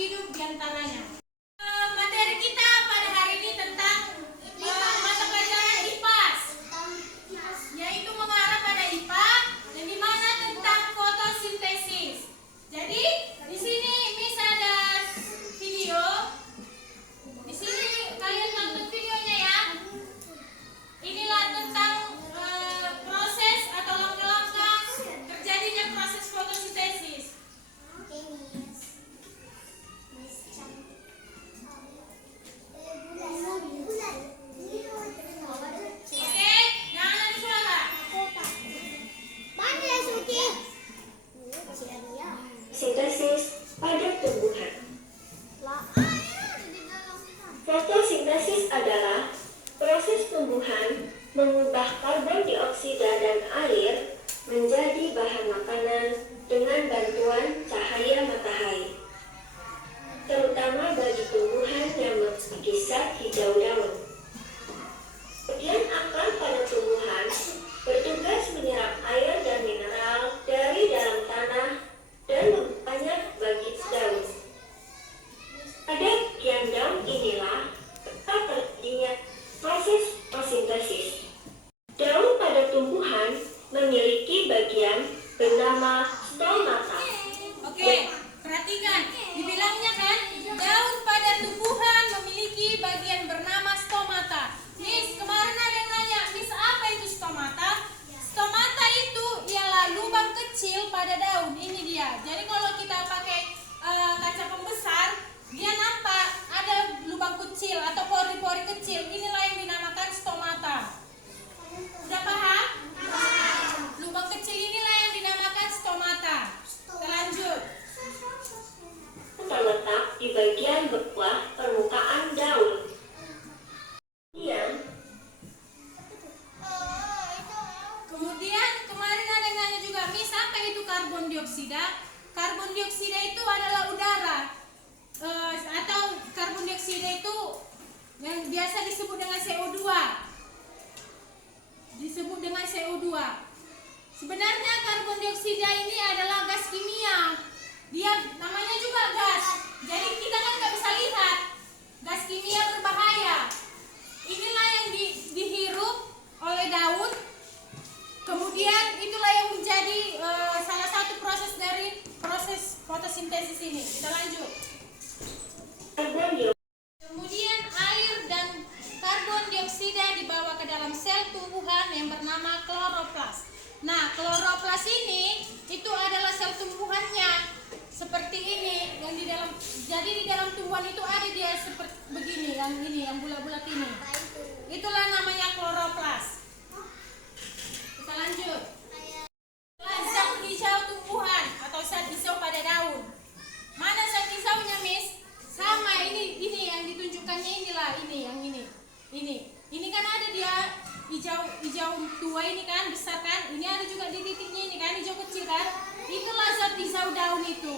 hidup diantaranya. Materi kita pada hari ini tentang mata pelajaran IPA, yaitu mengarah pada IPA dan di mana tentang fotosintesis. Jadi di sini Miss ada video. Di sini kalian tonton videonya ya. Inilah tentang proses atau langkah-langkah terjadinya proses fotosintesis. Sintesis pada tumbuhan. Fotosintesis adalah proses tumbuhan mengubah karbon dioksida dan air menjadi bahan makanan dengan bantuan cahaya matahari, terutama bagi tumbuhan yang memiliki zat hijau daun. Bagian akar pada tumbuhan bertugas menyerap air dan mineral dari dalam tanah dan memperbanyak bagi daun. Pada bagian daun inilah tempat terjadinya proses fotosintesis. Daun pada tumbuhan memiliki bagian bernama stomata. Oke, perhatikan, dibilangnya kan daun pada tumbuhan memiliki bagian bernama stomata. Miss, kemarin ada yang nanya, Miss apa itu stomata? Stomata itu ialah lubang kecil pada daun. Ini dia. Jadi kalau kita pakai kaca pembesar, dia nampak ada lubang kecil atau pori-pori kecil. Inilah yang dinamakan stomata. Sudah paham? Lubang kecil inilah yang dinamakan stomata. Kita lanjut. Terletak di bagian bawah permukaan daun. Kemudian kemarin ada yang nanya juga, Miss apa itu karbon dioksida? Karbon dioksida itu adalah udara atau karbon dioksida itu yang biasa disebut dengan CO2. Disebut dengan CO2. Sebenarnya karbon dioksida ini adalah gas kimia. Dia namanya juga gas. Jadi kita kan nggak bisa lihat. Gas kimia berbahaya. Inilah yang dihirup oleh daun. Kemudian itulah yang menjadi salah satu proses dari proses fotosintesis ini. Kita lanjut. Kemudian air dan karbon dioksida dibawa ke dalam sel tumbuhan yang bernama kloroplas. Nah, kloroplas ini itu adalah sel tumbuhannya. Seperti ini yang di dalam. Jadi di dalam tumbuhan itu ada dia seperti begini, yang bulat-bulat ini. Itulah namanya kloroplas. Kita lanjut. Zat hijau tumbuhan atau zat hijau pada daun. Mana zat hijaunya, Miss? Sama ini yang ditunjukkannya inilah yang ini. Ini kan ada dia hijau tua ini kan, besar kan? Ini ada juga di titiknya ini kan, hijau kecil kan? Itulah zat hijau daun itu.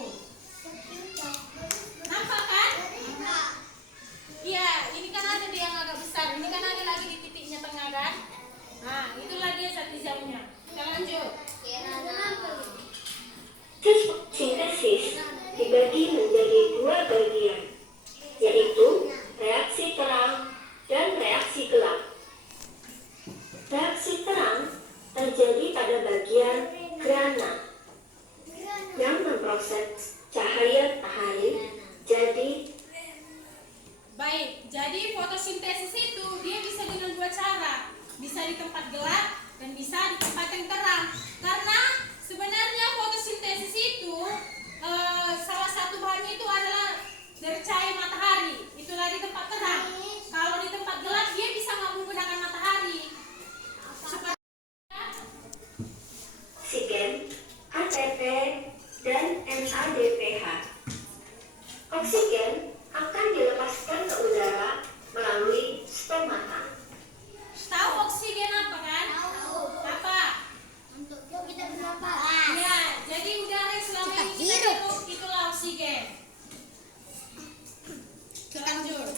Nampak kan? Baik, jadi fotosintesis itu dia bisa dengan dua cara. Bisa di tempat gelap dan bisa di tempat yang terang. Karena sebenarnya fotosintesis itu salah satu bahannya itu adalah dari cahaya matahari. Itulah di tempat terang. Kalau di tempat gelap dia bisa nggak menggunakan matahari. Supaya Oksigen, ATP, dan NADPH. Oksigen akan dilepaskan ke udara melalui stomata. tahu oksigen apa kan? Apa? Untuk kita bernapas. Ya, jadi udara yang selama ini kita hirup itulah oksigen. Lanjut.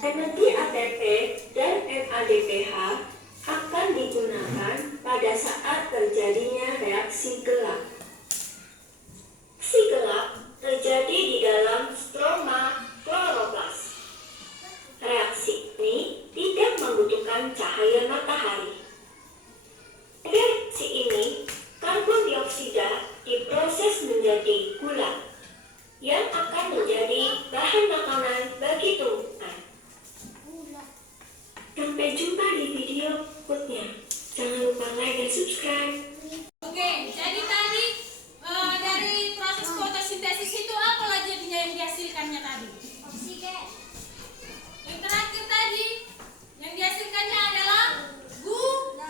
Energi ATP dan NADPH akan digunakan pada saat terjadinya reaksi gelap. Reaksi gelap terjadi di dalam stroma kloroplas. Reaksi ini tidak membutuhkan cahaya matahari. Pada reaksi ini, karbon dioksida diproses menjadi gula yang akan menjadi bahan makanan bagi tumbuhan. Sampai jumpa di video berikutnya. Jangan lupa like dan subscribe. Oke, jadi tadi dari proses fotosintesis itu apa lah jadinya yang dihasilkannya tadi? Oksigen. Yang terakhir tadi yang dihasilkannya adalah gula.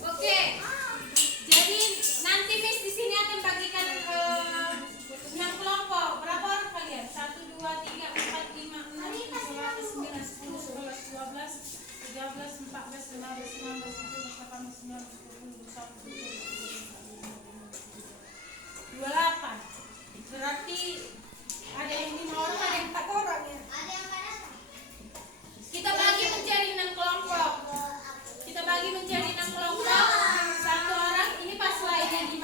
Oke, jadi nanti Miss di sini akan bagikan 6 kelompok. Berapa orang kalian? 1, 2, 3, 4, 5, 6, 7, 8, 9, 10, 11, 12, 13, 14, 15, 16, 17, 18, 19, 20, 21, 28. Berarti ada yang 5 orang, ada yang 4 orang ya. Kita bagi menjadi 6 kelompok. Kita bagi menjadi 6 kelompok. Satu orang ini pas lainnya 5.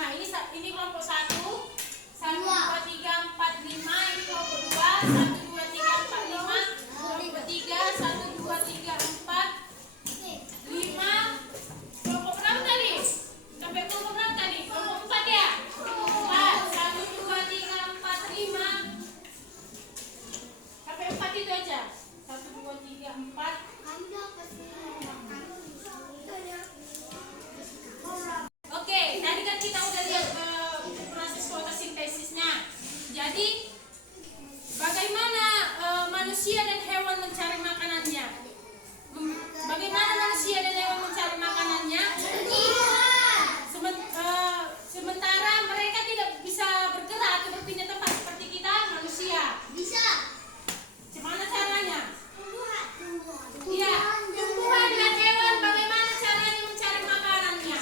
Ini kelompok 1. 1, 2, 3, 4, 5. Ini kelompok 2. 1, 2, 3, 4, 5. Kelompok 3. 1, 2, 3, 4, 5. Kelompok berapa tadi? Sampai kelompok berapa tadi? Kelompok 4 ya? 4. 1, 2, 3, 4, 5. Sampai 4 itu aja. 1, 2, 3, 4. Oke, tadi kan kita udah lihat proses fotosintesisnya. Jadi bagaimana manusia dan hewan mencari makanannya? Bagaimana manusia dan hewan mencari makanannya? Sementara mereka tidak bisa bergerak atau berpindah tempat seperti kita manusia. Gimana caranya? Iya, tumbuhan dan hewan bagaimana caranya mencari makanannya?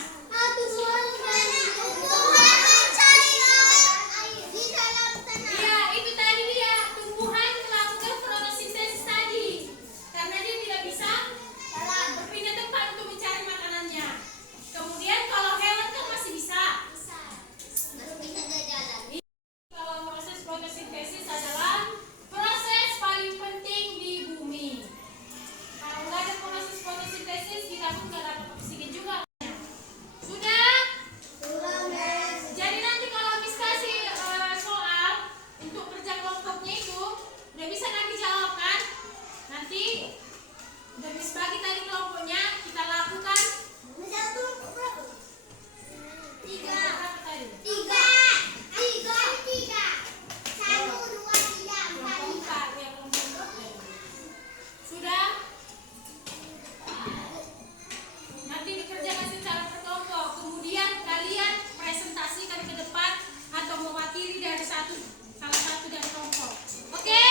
Iya, itu tadi dia tumbuhan melakukan fotosintesis tadi. Karena dia tidak bisa berpindah tempat untuk mencari makanannya. Kemudian kalau hewan kan masih bisa. Kalau proses fotosintesis adalah proses paling penting di bumi. Kalau nggak ada proses fotosintesis kita pun nggak dapat oksigen juga. Sudah? Jadi nanti kalau Miss kasih soal untuk kerja kelompoknya itu udah bisa kan dijawab kan? Nanti udah Miss bagi tadi kelompoknya kita lakukan. Berapa tadi? Kelompok 4 ya, kelompok 4. Sudah? Nanti dikerjakan secara berkelompok. Kemudian kalian presentasikan ke depan atau mewakili dari salah satu dari kelompok. Oke?